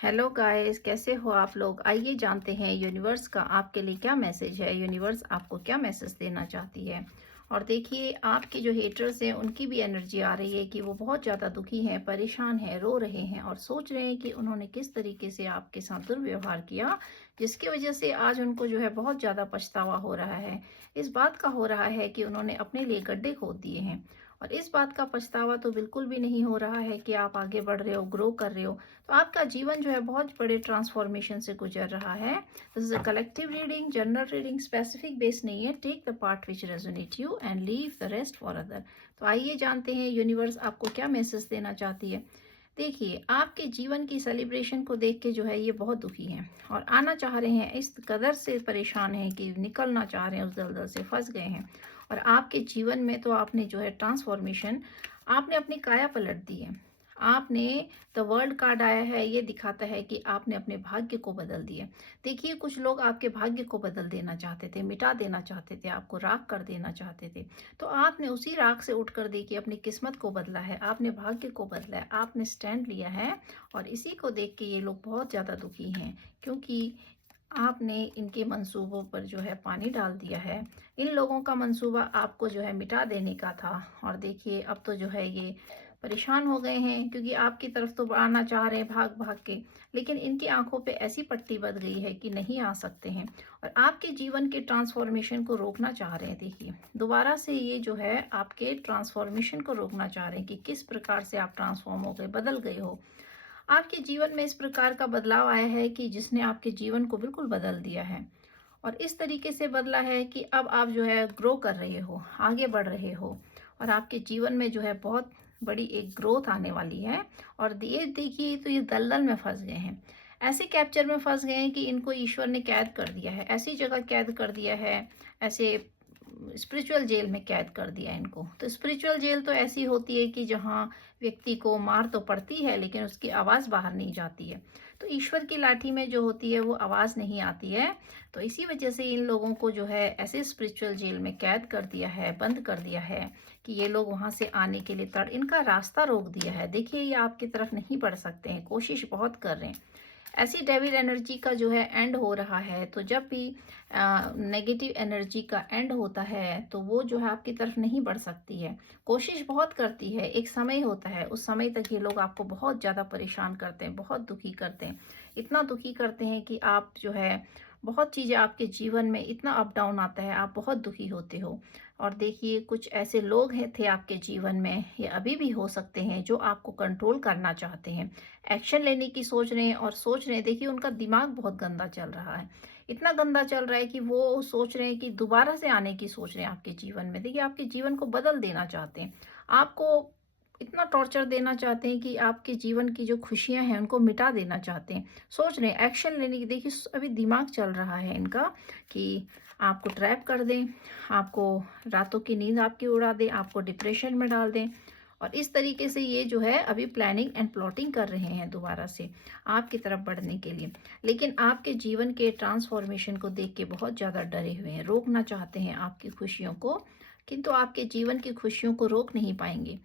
Hello guys, कैसे हो आप लोग। आइए जानते हैं यूनिवर्स का आपके लिए क्या मैसेज है। यूनिवर्स आपको क्या मैसेज देना चाहती है। और देखिए, आपके जो हेटर्स हैं उनकी भी एनर्जी आ रही है कि वो बहुत ज़्यादा दुखी हैं, परेशान हैं, रो रहे हैं और सोच रहे हैं कि उन्होंने किस तरीके से आपके साथ दुर्व्यवहार किया, जिसकी वजह से आज उनको जो है बहुत ज़्यादा पछतावा हो रहा है। इस बात का हो रहा है कि उन्होंने अपने लिए गड्ढे खोद दिए हैं। और इस बात का पछतावा तो बिल्कुल भी नहीं हो रहा है कि आप आगे बढ़ रहे हो, ग्रो कर रहे हो। तो आपका जीवन जो है बहुत बड़े ट्रांसफॉर्मेशन से गुजर रहा है। This is a collective reading, general reading, specific base नहीं है। Take the part which resonate you and leave the rest for other. तो आइए जानते हैं यूनिवर्स आपको क्या मैसेज देना चाहती है। देखिए, आपके जीवन की सेलिब्रेशन को देख के जो है ये बहुत दुखी हैं और आना चाह रहे हैं, इस कदर से परेशान हैं कि निकलना चाह रहे हैं, उस दलदल से फंस गए हैं। और आपके जीवन में तो आपने जो है ट्रांसफॉर्मेशन, आपने अपनी काया पलट दी है। आपने द वर्ल्ड कार्ड आया है, ये दिखाता है कि आपने अपने भाग्य को बदल दिया। देखिए, कुछ लोग आपके भाग्य को बदल देना चाहते थे, मिटा देना चाहते थे, आपको राख कर देना चाहते थे। तो आपने उसी राख से उठकर देखिए अपनी किस्मत को बदला है, आपने भाग्य को बदला है, आपने स्टैंड लिया है। और इसी को देख के ये लोग बहुत ज़्यादा दुखी हैं, क्योंकि आपने इनके मंसूबों पर जो है पानी डाल दिया है। इन लोगों का मंसूबा आपको जो है मिटा देने का था। और देखिए, अब तो जो है ये परेशान हो गए हैं, क्योंकि आपकी तरफ तो आना चाह रहे हैं भाग भाग के, लेकिन इनकी आंखों पे ऐसी पट्टी बंध गई है कि नहीं आ सकते हैं। और आपके जीवन के ट्रांसफॉर्मेशन को रोकना चाह रहे हैं। देखिए, दोबारा से ये जो है आपके ट्रांसफॉर्मेशन को रोकना चाह रहे हैं कि किस प्रकार से आप ट्रांसफॉर्म हो गए, बदल गए हो। आपके जीवन में इस प्रकार का बदलाव आया है कि जिसने आपके जीवन को बिल्कुल बदल दिया है। और इस तरीके से बदला है कि अब आप जो है ग्रो कर रहे हो, आगे बढ़ रहे हो। और आपके जीवन में जो है बहुत बड़ी एक ग्रोथ आने वाली है। और ये देखिए, तो ये दलदल में फंस गए हैं, ऐसे कैप्चर में फंस गए हैं कि इनको ईश्वर ने कैद कर दिया है, ऐसी जगह कैद कर दिया है, ऐसे स्पिरिचुअल जेल में कैद कर दिया इनको। तो स्पिरिचुअल जेल तो ऐसी होती है कि जहाँ व्यक्ति को मार तो पड़ती है लेकिन उसकी आवाज़ बाहर नहीं जाती है। तो ईश्वर की लाठी में जो होती है वो आवाज़ नहीं आती है। तो इसी वजह से इन लोगों को जो है ऐसे स्पिरिचुअल जेल में कैद कर दिया है, बंद कर दिया है कि ये लोग वहाँ से आने के लिए इनका रास्ता रोक दिया है। देखिए, ये आपकी तरफ नहीं बढ़ सकते हैं, कोशिश बहुत कर रहे हैं। ऐसी डेविल एनर्जी का जो है एंड हो रहा है। तो जब भी नेगेटिव एनर्जी का एंड होता है तो वो जो है आपकी तरफ नहीं बढ़ सकती है। कोशिश बहुत करती है, एक समय होता है, उस समय तक ये लोग आपको बहुत ज़्यादा परेशान करते हैं, बहुत दुखी करते हैं। इतना दुखी करते हैं कि आप जो है बहुत चीज़ें आपके जीवन में, इतना अप डाउन आता है, आप बहुत दुखी होते हो। और देखिए, कुछ ऐसे लोग हैं थे आपके जीवन में, ये अभी भी हो सकते हैं, जो आपको कंट्रोल करना चाहते हैं, एक्शन लेने की सोच रहे हैं और सोच रहे हैं। देखिए, उनका दिमाग बहुत गंदा चल रहा है, इतना गंदा चल रहा है कि वो सोच रहे हैं कि दोबारा से आने की सोच रहे हैं आपके जीवन में। देखिए, आपके जीवन को बदल देना चाहते हैं, आपको इतना टॉर्चर देना चाहते हैं कि आपके जीवन की जो खुशियां हैं उनको मिटा देना चाहते हैं। सोच रहे हैं एक्शन लेने की। देखिए, अभी दिमाग चल रहा है इनका कि आपको ट्रैप कर दें, आपको रातों की नींद आपकी उड़ा दें, आपको डिप्रेशन में डाल दें। और इस तरीके से ये जो है अभी प्लानिंग एंड प्लॉटिंग कर रहे हैं दोबारा से आपकी तरफ बढ़ने के लिए। लेकिन आपके जीवन के ट्रांसफॉर्मेशन को देख के बहुत ज़्यादा डरे हुए हैं, रोकना चाहते हैं आपकी खुशियों को, किंतु आपके जीवन की खुशियों को रोक नहीं पाएंगे।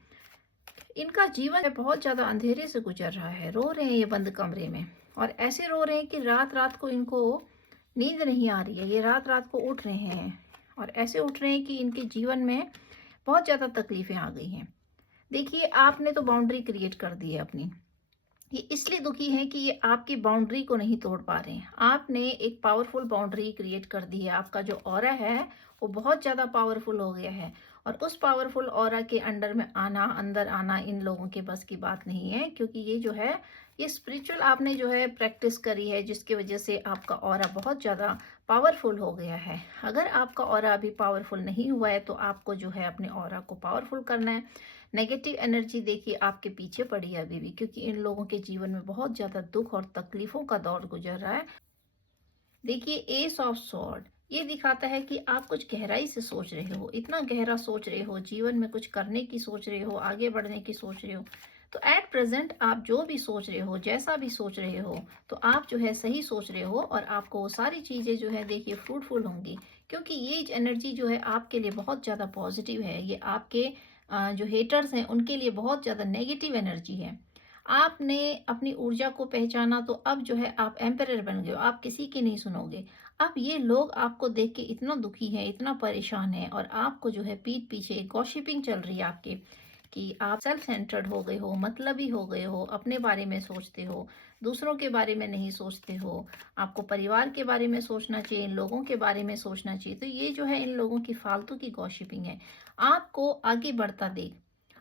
इनका जीवन बहुत ज़्यादा अंधेरे से गुजर रहा है, रो रहे हैं ये बंद कमरे में। और ऐसे रो रहे हैं कि रात रात को इनको नींद नहीं आ रही है, ये रात रात को उठ रहे हैं। और ऐसे उठ रहे हैं कि इनके जीवन में बहुत ज़्यादा तकलीफें आ गई हैं। देखिए, आपने तो बाउंड्री क्रिएट कर दी है अपनी। ये इसलिए दुखी हैं कि ये आपकी बाउंड्री को नहीं तोड़ पा रहे हैं। आपने एक पावरफुल बाउंड्री क्रिएट कर दी है, आपका जो ऑरा है वो बहुत ज़्यादा पावरफुल हो गया है। और उस पावरफुल ऑरा के अंडर में आना, अंदर आना इन लोगों के बस की बात नहीं है, क्योंकि ये जो है, ये स्पिरिचुअल आपने जो है प्रैक्टिस करी है, जिसकी वजह से आपका ऑरा बहुत ज़्यादा पावरफुल हो गया है। अगर आपका ऑरा अभी पावरफुल नहीं हुआ है तो आपको जो है अपने ऑरा को पावरफुल करना है। नेगेटिव एनर्जी देखिए आपके पीछे पड़ी है अभी भी, क्योंकि इन लोगों के जीवन में बहुत ज़्यादा दुख और तकलीफों का दौर गुजर रहा है। देखिए, एस ऑफ सॉर्ड ये दिखाता है कि आप कुछ गहराई से सोच रहे हो, इतना गहरा सोच रहे हो, जीवन में कुछ करने की सोच रहे हो, आगे बढ़ने की सोच रहे हो। तो एट प्रेजेंट आप जो भी सोच रहे हो, जैसा भी सोच रहे हो, तो आप जो है सही सोच रहे हो। और आपको वो सारी चीज़ें जो है देखिए फ्रूटफुल होंगी, क्योंकि ये एनर्जी जो है आपके लिए बहुत ज़्यादा पॉजिटिव है। ये आपके जो हेटर्स हैं उनके लिए बहुत ज़्यादा नेगेटिव एनर्जी है। आपने अपनी ऊर्जा को पहचाना तो अब जो है आप एम्परर बन गए हो, आप किसी की नहीं सुनोगे। अब ये लोग आपको देख के इतना दुखी हैं, इतना परेशान हैं और आपको जो है पीठ पीछे गॉसिपिंग चल रही है आपके, कि आप सेल्फ सेंटर्ड हो गए हो, मतलबी हो गए हो, अपने बारे में सोचते हो, दूसरों के बारे में नहीं सोचते हो। आपको परिवार के बारे में सोचना चाहिए, इन लोगों के बारे में सोचना चाहिए। तो ये जो है इन लोगों की फालतू की गॉसिपिंग है। आपको आगे बढ़ता देख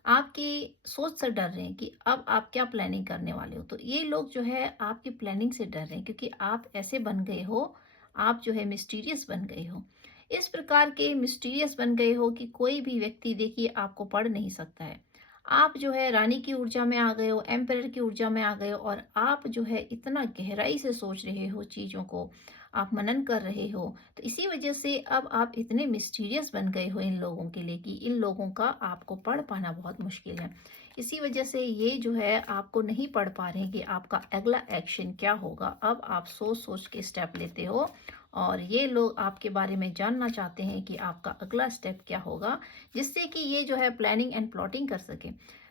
आपकी सोच से डर रहे हैं कि अब आप क्या प्लानिंग करने वाले हो। तो ये लोग जो है आपकी प्लानिंग से डर रहे हैं, क्योंकि आप ऐसे बन गए हो, आप जो है मिस्टीरियस बन गए हो। इस प्रकार के मिस्टीरियस बन गए हो कि कोई भी व्यक्ति देखिए आपको पढ़ नहीं सकता है। आप जो है रानी की ऊर्जा में आ गए हो, एम्पायर की ऊर्जा में आ गए हो, और आप जो है इतना गहराई से सोच रहे हो चीज़ों को, आप मनन कर रहे हो। तो इसी वजह से अब आप इतने मिस्टीरियस बन गए हो इन लोगों के लिए, कि इन लोगों का आपको पढ़ पाना बहुत मुश्किल है। इसी वजह से ये जो है आपको नहीं पढ़ पा रहे हैं कि आपका अगला एक्शन क्या होगा। अब आप सोच सोच के स्टेप लेते हो, और ये लोग आपके बारे में जानना चाहते हैं कि आपका अगला स्टेप क्या होगा, जिससे कि ये जो है प्लानिंग एंड प्लॉटिंग कर सके।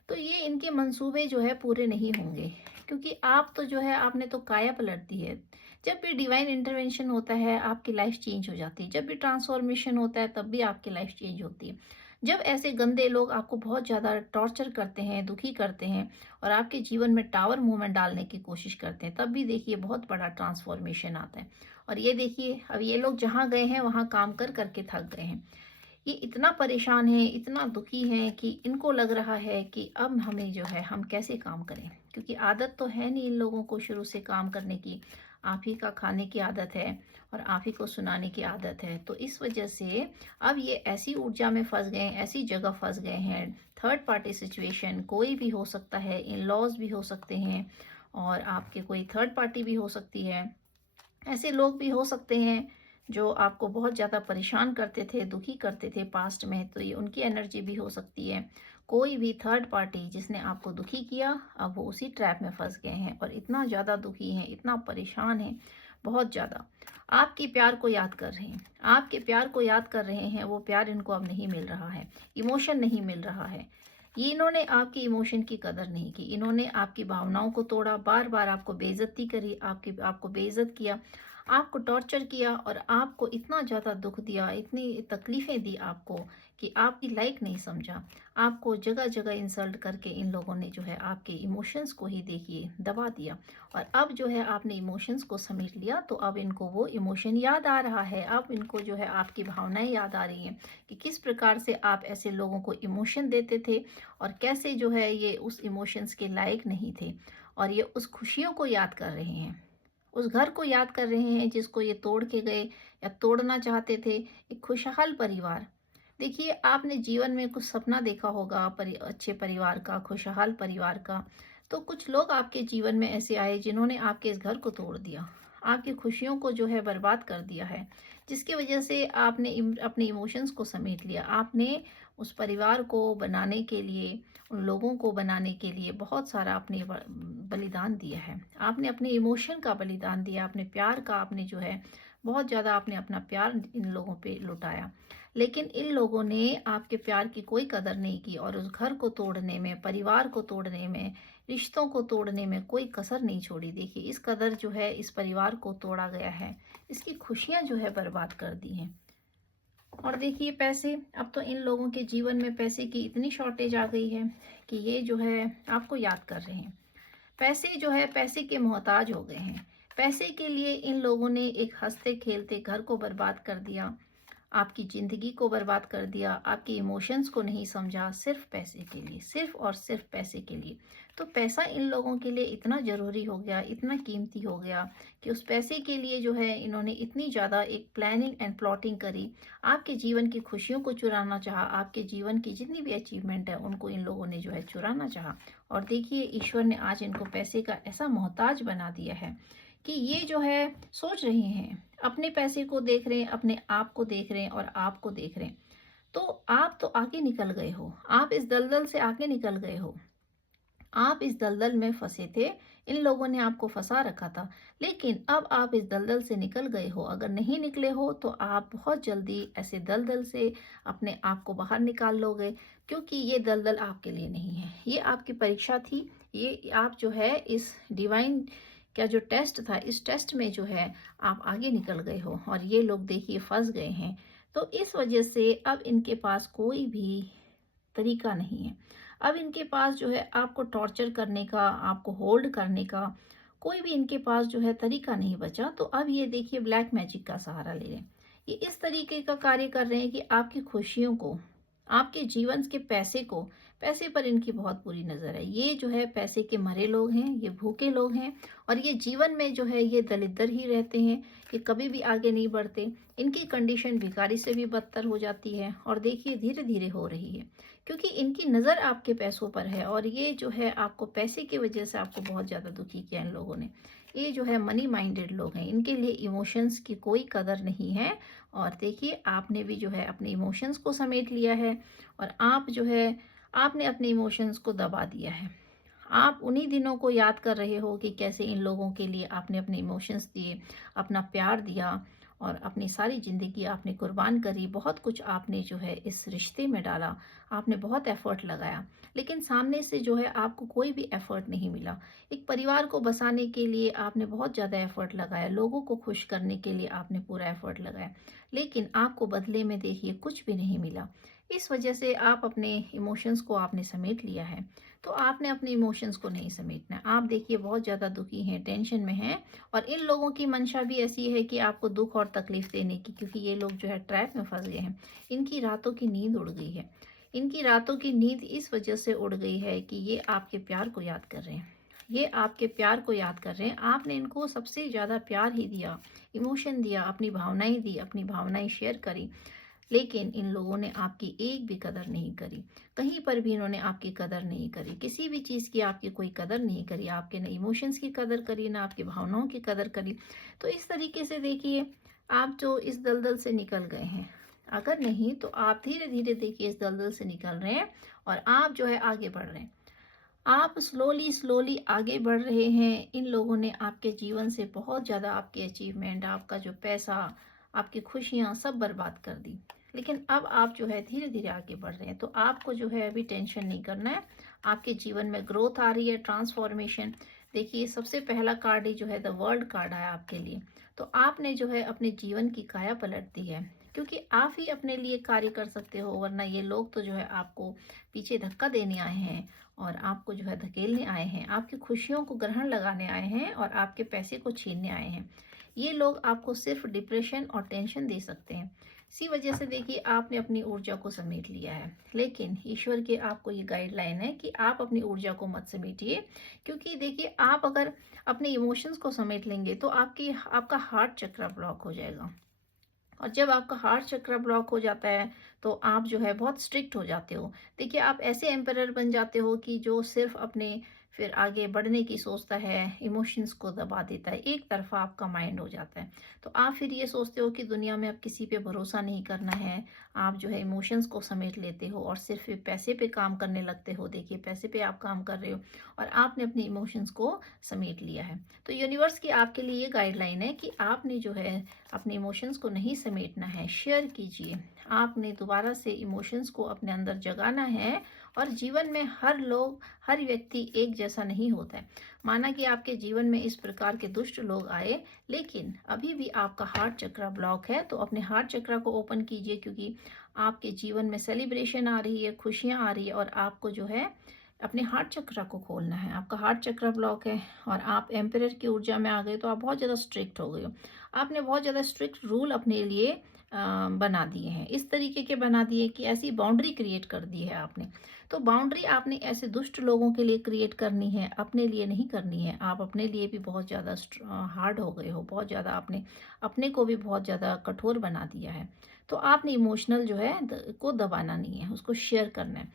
तो ये इनके मंसूबे जो है पूरे नहीं होंगे, क्योंकि आप तो जो है आपने तो काया पलट दी है। जब भी डिवाइन इंटरवेंशन होता है आपकी लाइफ चेंज हो जाती है, जब भी ट्रांसफॉर्मेशन होता है तब भी आपकी लाइफ चेंज होती है। जब ऐसे गंदे लोग आपको बहुत ज़्यादा टॉर्चर करते हैं, दुखी करते हैं, और आपके जीवन में टावर मूवमेंट डालने की कोशिश करते हैं, तब भी देखिए बहुत बड़ा ट्रांसफॉर्मेशन आता है। और ये देखिए अब ये लोग जहाँ गए हैं वहाँ काम कर करके थक गए हैं। ये इतना परेशान है, इतना दुखी है कि इनको लग रहा है कि अब हमें जो है हम कैसे काम करें, क्योंकि आदत तो है नहीं इन लोगों को शुरू से काम करने की। आप ही का खाने की आदत है और आप ही को सुनाने की आदत है। तो इस वजह से अब ये ऐसी ऊर्जा में फंस गए हैं, ऐसी जगह फंस गए हैं। थर्ड पार्टी सिचुएशन कोई भी हो सकता है, इन लॉज भी हो सकते हैं, और आपके कोई थर्ड पार्टी भी हो सकती है। ऐसे लोग भी हो सकते हैं जो आपको बहुत ज़्यादा परेशान करते थे, दुखी करते थे पास्ट में, तो ये उनकी एनर्जी भी हो सकती है। कोई भी थर्ड पार्टी जिसने आपको दुखी किया, अब वो उसी ट्रैप में फंस गए हैं और इतना ज़्यादा दुखी हैं, इतना परेशान हैं, बहुत ज़्यादा। आपके प्यार को याद कर रहे हैं, आपके प्यार को याद कर रहे हैं, वो प्यार इनको अब नहीं मिल रहा है, इमोशन नहीं मिल रहा है। ये इन्होंने आपकी इमोशन की कदर नहीं की, इन्होंने आपकी भावनाओं को तोड़ा, बार बार आपको बेइज्जती करी, आपको बेइज्जत किया, आपको टॉर्चर किया, और आपको इतना ज़्यादा दुख दिया, इतनी तकलीफ़ें दी आपको कि आपकी लाइक नहीं समझा। आपको जगह जगह इंसल्ट करके इन लोगों ने जो है आपके इमोशंस को ही देखिए दबा दिया। और अब जो है आपने इमोशंस को समेट लिया, तो अब इनको वो इमोशन याद आ रहा है, अब इनको जो है आपकी भावनाएं याद आ रही हैं कि किस प्रकार से आप ऐसे लोगों को इमोशन देते थे, और कैसे जो है ये उस इमोशंस के लायक नहीं थे। और ये उस खुशियों को याद कर रहे हैं, उस घर को याद कर रहे हैं जिसको ये तोड़ के गए या तोड़ना चाहते थे। एक खुशहाल परिवार, देखिए आपने जीवन में कुछ सपना देखा होगा, अच्छे परिवार का, खुशहाल परिवार का। तो कुछ लोग आपके जीवन में ऐसे आए जिन्होंने आपके इस घर को तोड़ दिया, आपकी खुशियों को जो है बर्बाद कर दिया है, जिसकी वजह से आपने अपने इमोशंस को समेट लिया। आपने उस परिवार को बनाने के लिए, उन लोगों को बनाने के लिए बहुत सारा अपने बलिदान दिया है। आपने अपने इमोशन का बलिदान दिया, अपने प्यार का, आपने जो है बहुत ज़्यादा आपने अपना प्यार इन लोगों पे लुटाया। लेकिन इन लोगों ने आपके प्यार की कोई कदर नहीं की, और उस घर को तोड़ने में, परिवार को तोड़ने में, रिश्तों को तोड़ने में कोई कसर नहीं छोड़ी। देखिए इस कदर जो है इस परिवार को तोड़ा गया है, इसकी खुशियां जो है बर्बाद कर दी हैं। और देखिए पैसे, अब तो इन लोगों के जीवन में पैसे की इतनी शॉर्टेज आ गई है कि ये जो है आपको याद कर रहे हैं। पैसे जो है पैसे के मोहताज हो गए हैं। पैसे के लिए इन लोगों ने एक हंसते खेलते घर को बर्बाद कर दिया, आपकी ज़िंदगी को बर्बाद कर दिया, आपके इमोशंस को नहीं समझा, सिर्फ पैसे के लिए, सिर्फ और सिर्फ पैसे के लिए। तो पैसा इन लोगों के लिए इतना ज़रूरी हो गया, इतना कीमती हो गया, कि उस पैसे के लिए जो है इन्होंने इतनी ज़्यादा एक प्लानिंग एंड प्लॉटिंग करी। आपके जीवन की खुशियों को चुराना चाहा, आपके जीवन की जितनी भी अचीवमेंट है उनको इन लोगों ने जो है चुराना चाहा। और देखिए ईश्वर ने आज इनको पैसे का ऐसा मोहताज बना दिया है कि ये जो है सोच रहे हैं, अपने पैसे को देख रहे हैं, अपने आप को देख रहे हैं, और आपको देख रहे हैं। तो आप तो आगे निकल गए हो, आप इस दलदल से आगे निकल गए हो, आप इस दलदल में फंसे थे, इन लोगों ने आपको फंसा रखा था। लेकिन अब आप इस दलदल से निकल गए हो। अगर नहीं निकले हो तो आप बहुत जल्दी ऐसे दलदल से अपने आप को बाहर निकाल लोगे, क्योंकि ये दलदल आपके लिए नहीं है। ये आपकी परीक्षा थी, ये आप जो है इस डिवाइन का जो टेस्ट था, इस टेस्ट में जो है आप आगे निकल गए हो, और ये लोग देखिए फंस गए हैं। तो इस वजह से अब इनके पास कोई भी तरीका नहीं है। अब इनके पास जो है आपको टॉर्चर करने का, आपको होल्ड करने का कोई भी इनके पास जो है तरीका नहीं बचा। तो अब ये देखिए ब्लैक मैजिक का सहारा ले रहे हैं। ये इस तरीके का कार्य कर रहे हैं कि आपकी खुशियों को, आपके जीवन के पैसे को, पैसे पर इनकी बहुत बुरी नज़र है। ये जो है पैसे के मरे लोग हैं, ये भूखे लोग हैं, और ये जीवन में जो है ये दलिद्दर ही रहते हैं, ये कभी भी आगे नहीं बढ़ते। इनकी कंडीशन भिखारी से भी बदतर हो जाती है, और देखिए धीरे धीरे हो रही है, क्योंकि इनकी नज़र आपके पैसों पर है, और ये जो है आपको पैसे की वजह से आपको बहुत ज़्यादा दुखी किया इन लोगों ने। ये जो है मनी माइंडेड लोग हैं, इनके लिए इमोशंस की कोई कदर नहीं है। और देखिए आपने भी जो है अपने इमोशंस को समेट लिया है, और आप जो है आपने अपने इमोशंस को दबा दिया है। आप उन्हीं दिनों को याद कर रहे हो कि कैसे इन लोगों के लिए आपने अपने इमोशंस दिए, अपना प्यार दिया, और अपनी सारी ज़िंदगी आपने कुर्बान करी। बहुत कुछ आपने जो है इस रिश्ते में डाला, आपने बहुत एफ़र्ट लगाया, लेकिन सामने से जो है आपको कोई भी एफ़र्ट नहीं मिला। एक परिवार को बसाने के लिए आपने बहुत ज़्यादा एफ़र्ट लगाया, लोगों को खुश करने के लिए आपने पूरा एफ़र्ट लगाया, लेकिन आपको बदले में देखिए कुछ भी नहीं मिला। इस वजह से आप अपने इमोशंस को आपने समेट लिया है। तो आपने अपने इमोशंस को नहीं समेटना है। आप देखिए बहुत ज़्यादा दुखी हैं, टेंशन में हैं, और इन लोगों की मंशा भी ऐसी है कि आपको दुख और तकलीफ देने की, क्योंकि ये लोग जो है ट्रैप में फंस गए हैं। इनकी रातों की नींद उड़ गई है। इनकी रातों की नींद इस वजह से उड़ गई है कि ये आपके प्यार को याद कर रहे हैं। ये आपके प्यार को याद कर रहे हैं। आपने इनको सबसे ज़्यादा प्यार ही दिया, इमोशन दिया, अपनी भावनाएं दी, अपनी भावनाएं शेयर करी, लेकिन इन लोगों ने आपकी एक भी कदर नहीं करी। कहीं पर भी इन्होंने आपकी कदर नहीं करी, किसी भी चीज़ की आपकी कोई कदर नहीं करी। आपके ना इमोशंस की कदर करी, ना आपकी भावनाओं की कदर करी। तो इस तरीके से देखिए आप जो इस दलदल से निकल गए हैं, अगर नहीं तो आप धीरे धीरे देखिए इस दलदल से निकल रहे हैं, और आप जो है आगे बढ़ रहे हैं। आप स्लोली स्लोली आगे बढ़ रहे हैं। इन लोगों ने आपके जीवन से बहुत ज़्यादा आपकी अचीवमेंट, आपका जो पैसा, आपकी खुशियाँ सब बर्बाद कर दी, लेकिन अब आप जो है धीरे धीरे आगे बढ़ रहे हैं। तो आपको जो है अभी टेंशन नहीं करना है। आपके जीवन में ग्रोथ आ रही है, ट्रांसफॉर्मेशन। देखिए सबसे पहला कार्ड ही जो है द वर्ल्ड कार्ड आया आपके लिए। तो आपने जो है अपने जीवन की काया पलट दी है, क्योंकि आप ही अपने लिए कार्य कर सकते हो, वरना ये लोग तो जो है आपको पीछे धक्का देने आए हैं, और आपको जो है धकेलने आए हैं, आपकी खुशियों को ग्रहण लगाने आए हैं, और आपके पैसे को छीनने आए हैं। ये लोग आपको सिर्फ डिप्रेशन और टेंशन दे सकते हैं। इसी वजह से देखिए आपने अपनी ऊर्जा को समेट लिया है, लेकिन ईश्वर के आपको ये गाइडलाइन है कि आप अपनी ऊर्जा को मत समेटिए। क्योंकि देखिए आप अगर अपने इमोशंस को समेट लेंगे तो आपका हार्ट चक्र ब्लॉक हो जाएगा, और जब आपका हार्ट चक्र ब्लॉक हो जाता है तो आप जो है बहुत स्ट्रिक्ट हो जाते हो। देखिए आप ऐसे एम्परर बन जाते हो कि जो सिर्फ अपने फिर आगे बढ़ने की सोचता है, इमोशंस को दबा देता है, एक तरफा आपका माइंड हो जाता है। तो आप फिर ये सोचते हो कि दुनिया में अब किसी पे भरोसा नहीं करना है। आप जो है इमोशंस को समेट लेते हो, और सिर्फ पैसे पे काम करने लगते हो। देखिए पैसे पे आप काम कर रहे हो, और आपने अपने इमोशंस को समेट लिया है। तो यूनिवर्स की आपके लिए ये गाइडलाइन है कि आपने जो है अपने इमोशंस को नहीं समेटना है, शेयर कीजिए। आपने दोबारा से इमोशंस को अपने अंदर जगाना है। और जीवन में हर व्यक्ति एक जैसा नहीं होता है। माना कि आपके जीवन में इस प्रकार के दुष्ट लोग आए, लेकिन अभी भी आपका हार्ट चक्र ब्लॉक है, तो अपने हार्ट चक्र को ओपन कीजिए, क्योंकि आपके जीवन में सेलिब्रेशन आ रही है, खुशियाँ आ रही है, और आपको जो है अपने हार्ट चक्र को खोलना है। आपका हार्ट चक्र ब्लॉक है, और आप एम्परर की ऊर्जा में आ गए, तो आप बहुत ज़्यादा स्ट्रिक्ट हो गए हो। आपने बहुत ज़्यादा स्ट्रिक्ट रूल अपने लिए बना दिए हैं, इस तरीके के बना दिए कि ऐसी बाउंड्री क्रिएट कर दी है आपने। तो बाउंड्री आपने ऐसे दुष्ट लोगों के लिए क्रिएट करनी है, अपने लिए नहीं करनी है। आप अपने लिए भी बहुत ज़्यादा हार्ड हो गए हो, बहुत ज़्यादा आपने अपने को भी बहुत ज़्यादा कठोर बना दिया है। तो आपने इमोशनल जो है को दबाना नहीं है, उसको शेयर करना है।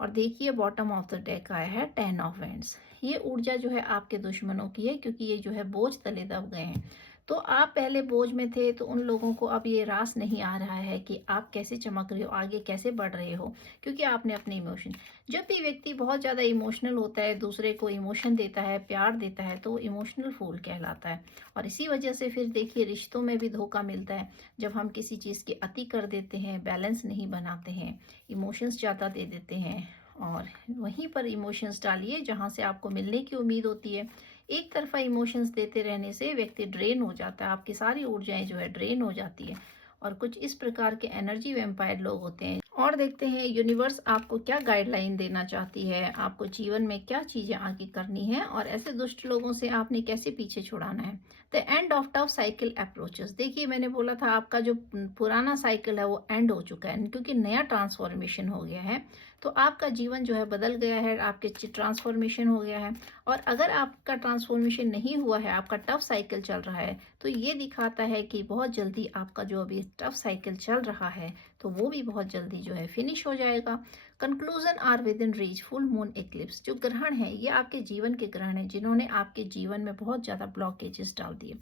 और देखिए बॉटम ऑफ द डेक आया है 10 ऑफ वैंड्स। ये ऊर्जा जो है आपके दुश्मनों की है, क्योंकि ये जो है बोझ तले दब गए हैं। तो आप पहले बोझ में थे, तो उन लोगों को अब ये रास नहीं आ रहा है कि आप कैसे चमक रहे हो, आगे कैसे बढ़ रहे हो, क्योंकि आपने अपने इमोशन। जब भी व्यक्ति बहुत ज़्यादा इमोशनल होता है, दूसरे को इमोशन देता है, प्यार देता है, तो इमोशनल फूल कहलाता है। और इसी वजह से फिर देखिए रिश्तों में भी धोखा मिलता है, जब हम किसी चीज़ की अति कर देते हैं, बैलेंस नहीं बनाते हैं, इमोशंस ज़्यादा दे देते हैं, और वहीं पर इमोशंस डालिए जहाँ से आपको मिलने की उम्मीद होती है। एक तरफा इमोशंस देते रहने से व्यक्ति ड्रेन हो जाता है, आपकी सारी ऊर्जाएं जो है ड्रेन हो जाती है। और कुछ इस प्रकार के एनर्जी वेम्पायर लोग होते हैं। और देखते हैं यूनिवर्स आपको क्या गाइडलाइन देना चाहती है, आपको जीवन में क्या चीजें आगे करनी है और ऐसे दुष्ट लोगों से आपने कैसे पीछे छुड़ाना है। The end of tough cycle approaches, देखिए मैंने बोला था आपका जो पुराना साइकिल है वो एंड हो चुका है, क्योंकि नया ट्रांसफॉर्मेशन हो गया है। तो आपका जीवन जो है बदल गया है, आपके ट्रांसफॉर्मेशन हो गया है। और अगर आपका ट्रांसफॉर्मेशन नहीं हुआ है, आपका टफ साइकिल चल रहा है, तो ये दिखाता है कि बहुत जल्दी आपका जो अभी टफ साइकिल चल रहा है तो वो भी बहुत जल्दी जो है फिनिश हो जाएगा। Conclusion are within reach full moon eclipse, जो ग्रहण है ये आपके जीवन के ग्रहण है जिन्होंने आपके जीवन में बहुत ज़्यादा ब्लॉकेजेस डाल दिए।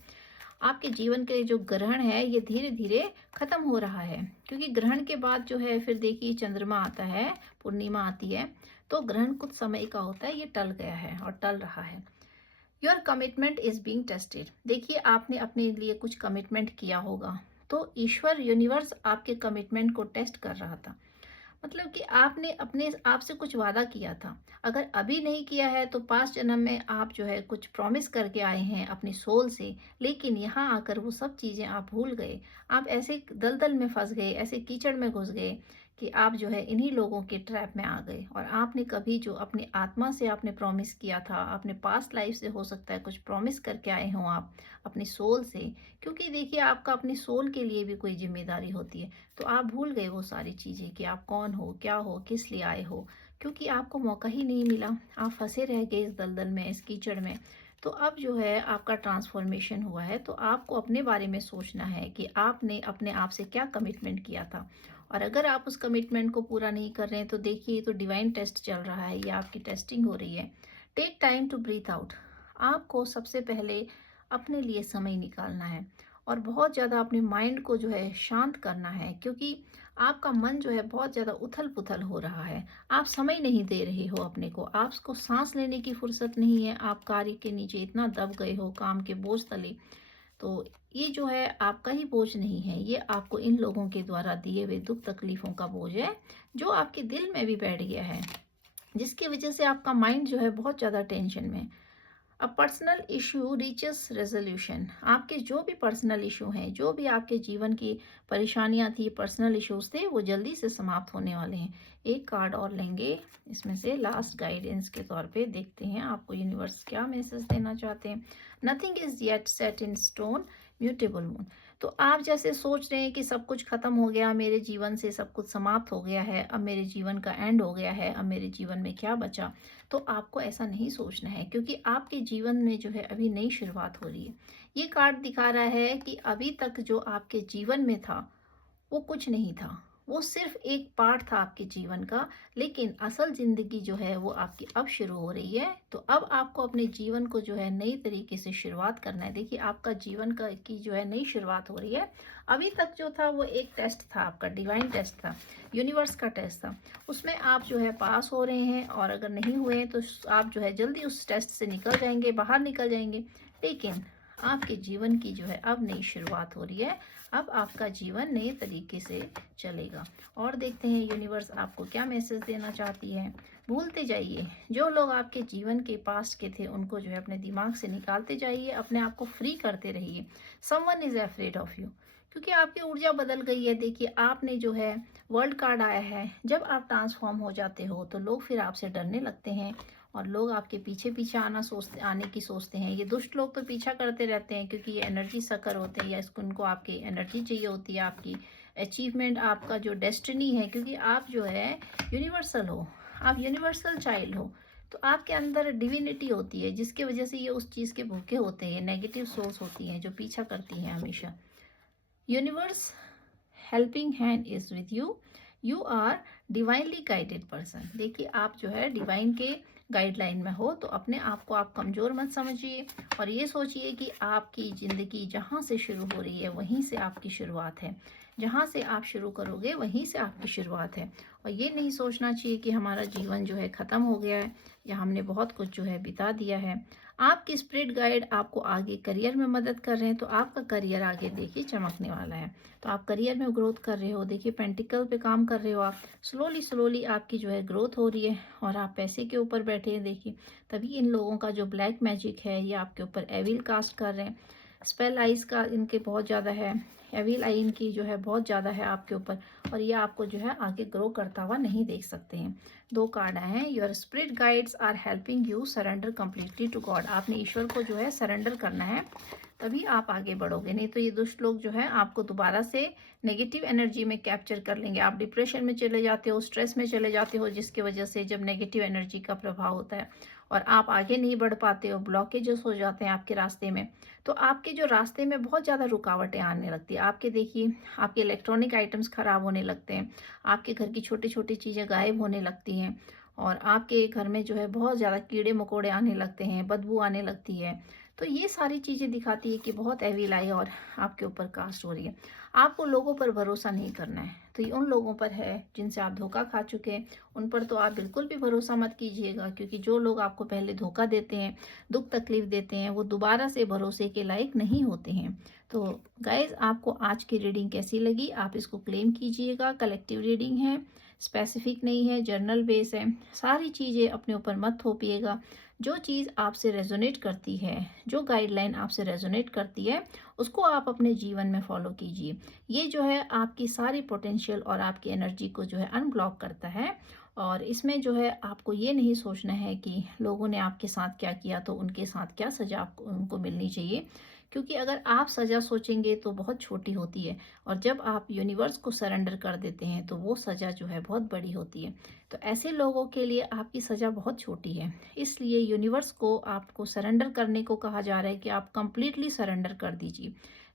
आपके जीवन के जो ग्रहण है ये धीरे धीरे खत्म हो रहा है, क्योंकि ग्रहण के बाद जो है फिर देखिए चंद्रमा आता है, पूर्णिमा आती है। तो ग्रहण कुछ समय का होता है, ये टल गया है और टल रहा है। Your commitment is being tested, देखिए आपने अपने लिए कुछ कमिटमेंट किया होगा, तो ईश्वर यूनिवर्स आपके कमिटमेंट को टेस्ट कर रहा था। मतलब कि आपने अपने आप से कुछ वादा किया था, अगर अभी नहीं किया है तो पास्ट जन्म में आप जो है कुछ प्रॉमिस करके आए हैं अपनी सोल से, लेकिन यहाँ आकर वो सब चीज़ें आप भूल गए। आप ऐसे दलदल में फंस गए, ऐसे कीचड़ में घुस गए कि आप जो है इन्हीं लोगों के ट्रैप में आ गए। और आपने कभी जो अपनी आत्मा से आपने प्रॉमिस किया था, अपने पास्ट लाइफ से हो सकता है कुछ प्रॉमिस करके आए हों आप अपनी सोल से, क्योंकि देखिए आपका अपनी सोल के लिए भी कोई जिम्मेदारी होती है। तो आप भूल गए वो सारी चीज़ें कि आप कौन हो, क्या हो, किस लिए आए हो, क्योंकि आपको मौका ही नहीं मिला, आप फंसे रह गए इस दलदल में, इस कीचड़ में। तो अब जो है आपका ट्रांसफॉर्मेशन हुआ है, तो आपको अपने बारे में सोचना है कि आपने अपने आप से क्या कमिटमेंट किया था। और अगर आप उस कमिटमेंट को पूरा नहीं कर रहे हैं तो देखिए तो डिवाइन टेस्ट चल रहा है, ये आपकी टेस्टिंग हो रही है। Take time to breathe out, आपको सबसे पहले अपने लिए समय निकालना है और बहुत ज़्यादा अपने माइंड को जो है शांत करना है, क्योंकि आपका मन जो है बहुत ज़्यादा उथल पुथल हो रहा है। आप समय नहीं दे रहे हो अपने को, आपको सांस लेने की फुर्सत नहीं है, आप कार्य के नीचे इतना दब गए हो, काम के बोझ तले। तो ये जो है आपका ही बोझ नहीं है, ये आपको इन लोगों के द्वारा दिए हुए दुख तकलीफों का बोझ है, जो आपके दिल में भी बैठ गया है, जिसकी वजह से आपका माइंड जो है बहुत ज़्यादा टेंशन में। A personal issue reaches resolution, आपके जो भी पर्सनल इशू हैं, जो भी आपके जीवन की परेशानियां थी, पर्सनल इश्यूज थे, वो जल्दी से समाप्त होने वाले हैं। एक कार्ड और लेंगे इसमें से लास्ट गाइडेंस के तौर पे, देखते हैं आपको यूनिवर्स क्या मैसेज देना चाहते हैं। Nothing is yet set in stone, mutable moon, तो आप जैसे सोच रहे हैं कि सब कुछ खत्म हो गया, मेरे जीवन से सब कुछ समाप्त हो गया है, अब मेरे जीवन का एंड हो गया है, अब मेरे जीवन में क्या बचा। तो आपको ऐसा नहीं सोचना है, क्योंकि आपके जीवन में जो है अभी नई शुरुआत हो रही है। ये कार्ड दिखा रहा है कि अभी तक जो आपके जीवन में था वो कुछ नहीं था, वो सिर्फ एक पार्ट था आपके जीवन का, लेकिन असल जिंदगी जो है वो आपकी अब शुरू हो रही है। तो अब आपको अपने जीवन को जो है नई तरीके से शुरुआत करना है। देखिए आपका जीवन का की जो है नई शुरुआत हो रही है। अभी तक जो था वो एक टेस्ट था, आपका डिवाइन टेस्ट था, यूनिवर्स का टेस्ट था, उसमें आप जो है पास हो रहे हैं। और अगर नहीं हुए हैं तो आप जो है जल्दी उस टेस्ट से निकल जाएंगे, बाहर निकल जाएंगे। लेकिन आपके जीवन की जो है अब नई शुरुआत हो रही है, अब आपका जीवन नए तरीके से चलेगा। और देखते हैं यूनिवर्स आपको क्या मैसेज देना चाहती है। भूलते जाइए, जो लोग आपके जीवन के पास्ट के थे उनको जो है अपने दिमाग से निकालते जाइए, अपने आप को फ्री करते रहिए। Someone is afraid of you, क्योंकि आपकी ऊर्जा बदल गई है। देखिए आपने जो है वर्ल्ड कार्ड आया है, जब आप ट्रांसफॉर्म हो जाते हो तो लोग फिर आपसे डरने लगते हैं और लोग आपके पीछे पीछे आने की सोचते हैं। ये दुष्ट लोग तो पीछा करते रहते हैं, क्योंकि ये एनर्जी सकर होते हैं, या इसको इनको आपकी एनर्जी चाहिए होती है, आपकी अचीवमेंट, आपका जो डेस्टिनी है, क्योंकि आप जो है यूनिवर्सल हो, आप यूनिवर्सल चाइल्ड हो। तो आपके अंदर डिविनिटी होती है, जिसकी वजह से ये उस चीज़ के भूखे होते हैं। नेगेटिव सोर्स होती हैं जो पीछा करती हैं हमेशा। Universe helping hand is with you, you are divinely guided person. देखिए आप जो है डिवाइन के गाइडलाइन में हो, तो अपने आप को आप कमज़ोर मत समझिए और ये सोचिए कि आपकी ज़िंदगी जहाँ से शुरू हो रही है वहीं से आपकी शुरुआत है, जहाँ से आप शुरू करोगे वहीं से आपकी शुरुआत है। और ये नहीं सोचना चाहिए कि हमारा जीवन जो है ख़त्म हो गया है या हमने बहुत कुछ जो है बिता दिया है। आपकी स्पिरिट गाइड आपको आगे करियर में मदद कर रहे हैं, तो आपका करियर आगे देखिए चमकने वाला है। तो आप करियर में ग्रोथ कर रहे हो, देखिए पेंटिकल पे काम कर रहे हो आप, स्लोली स्लोली आपकी जो है ग्रोथ हो रही है और आप पैसे के ऊपर बैठे हैं देखिए। तभी इन लोगों का जो ब्लैक मैजिक है ये आपके ऊपर एविल कास्ट कर रहे हैं। स्पेल आइज का इनके बहुत ज़्यादा है, एविल आई इनकी जो है बहुत ज़्यादा है आपके ऊपर, और ये आपको जो है आगे ग्रो करता हुआ नहीं देख सकते हैं। 2 कार्ड आए हैं, your spirit guides are helping you surrender completely to God. आपने ईश्वर को जो है सरेंडर करना है, तभी आप आगे बढ़ोगे, नहीं तो ये दुष्ट लोग जो है आपको दोबारा से नेगेटिव एनर्जी में कैप्चर कर लेंगे। आप डिप्रेशन में चले जाते हो, स्ट्रेस में चले जाते हो, जिसकी वजह से जब नेगेटिव एनर्जी का प्रभाव होता है और आप आगे नहीं बढ़ पाते हो, ब्लॉकेजेस हो जाते हैं आपके रास्ते में, तो आपके जो रास्ते में बहुत ज़्यादा रुकावटें आने लगती है। आपके देखिए आपके इलेक्ट्रॉनिक आइटम्स ख़राब होने लगते हैं, आपके घर की छोटी छोटी चीज़ें गायब होने लगती हैं, और आपके घर में जो है बहुत ज़्यादा कीड़े मकोड़े आने लगते हैं, बदबू आने लगती है। तो ये सारी चीज़ें दिखाती है कि बहुत एविल आई और आपके ऊपर कास्ट हो रही है। आपको लोगों पर भरोसा नहीं करना है, तो ये उन लोगों पर है जिनसे आप धोखा खा चुके हैं, उन पर तो आप बिल्कुल भी भरोसा मत कीजिएगा, क्योंकि जो लोग आपको पहले धोखा देते हैं, दुख तकलीफ देते हैं, वो दोबारा से भरोसे के लायक नहीं होते हैं। तो गाइज, आपको आज की रीडिंग कैसी लगी, आप इसको क्लेम कीजिएगा। कलेक्टिव रीडिंग है, स्पेसिफिक नहीं है, जर्नल बेस है। सारी चीज़ें अपने ऊपर मत थोपिएगा। जो चीज़ आपसे रेजोनेट करती है, जो गाइडलाइन आपसे रेजोनेट करती है, उसको आप अपने जीवन में फॉलो कीजिए। ये जो है आपकी सारी पोटेंशियल और आपकी एनर्जी को जो है अनब्लॉक करता है। और इसमें जो है आपको ये नहीं सोचना है कि लोगों ने आपके साथ क्या किया तो उनके साथ क्या सज़ा आपको उनको मिलनी चाहिए, क्योंकि अगर आप सज़ा सोचेंगे तो बहुत छोटी होती है, और जब आप यूनिवर्स को सरेंडर कर देते हैं तो वो सज़ा जो है बहुत बड़ी होती है। तो ऐसे लोगों के लिए आपकी सज़ा बहुत छोटी है, इसलिए यूनिवर्स को आपको सरेंडर करने को कहा जा रहा है कि आप कंप्लीटली सरेंडर कर दीजिए।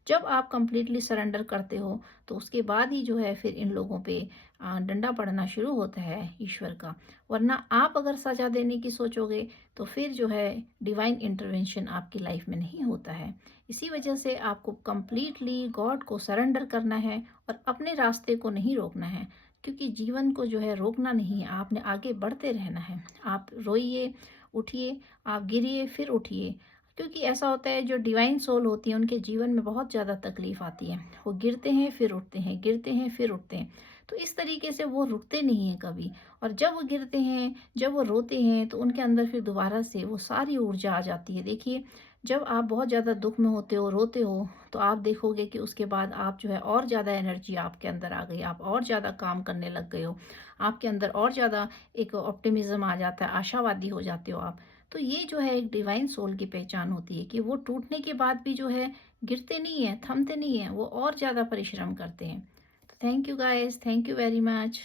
जब आप कंप्लीटली सरेंडर करते हो तो उसके बाद ही जो है फिर इन लोगों पे डंडा पड़ना शुरू होता है ईश्वर का। वरना आप अगर सज़ा देने की सोचोगे तो फिर जो है डिवाइन इंटरवेंशन आपकी लाइफ में नहीं होता है। इसी वजह से आपको कंप्लीटली गॉड को सरेंडर करना है और अपने रास्ते को नहीं रोकना है, क्योंकि जीवन को जो है रोकना नहीं है, आपने आगे बढ़ते रहना है। आप रोइए, उठिए, आप गिरिए फिर उठिए, क्योंकि ऐसा होता है जो डिवाइन सोल होती है उनके जीवन में बहुत ज़्यादा तकलीफ आती है। वो गिरते हैं फिर उठते हैं, गिरते हैं फिर उठते हैं, तो इस तरीके से वो रुकते नहीं हैं कभी। और जब वो गिरते हैं, जब वो रोते हैं, तो उनके अंदर फिर दोबारा से वो सारी ऊर्जा आ जाती है। देखिए, जब आप बहुत ज़्यादा दुख में होते हो, रोते हो, तो आप देखोगे कि उसके बाद आप जो है और ज़्यादा एनर्जी आपके अंदर आ गई, आप और ज़्यादा काम करने लग गए हो, आपके अंदर और ज़्यादा एक ऑप्टिमिज्म आ जाता है, आशावादी हो जाते हो आप। तो ये जो है एक डिवाइन सोल की पहचान होती है कि वो टूटने के बाद भी जो है गिरते नहीं है, थमते नहीं है, वो और ज़्यादा परिश्रम करते हैं। तो thank you guys, thank you very much.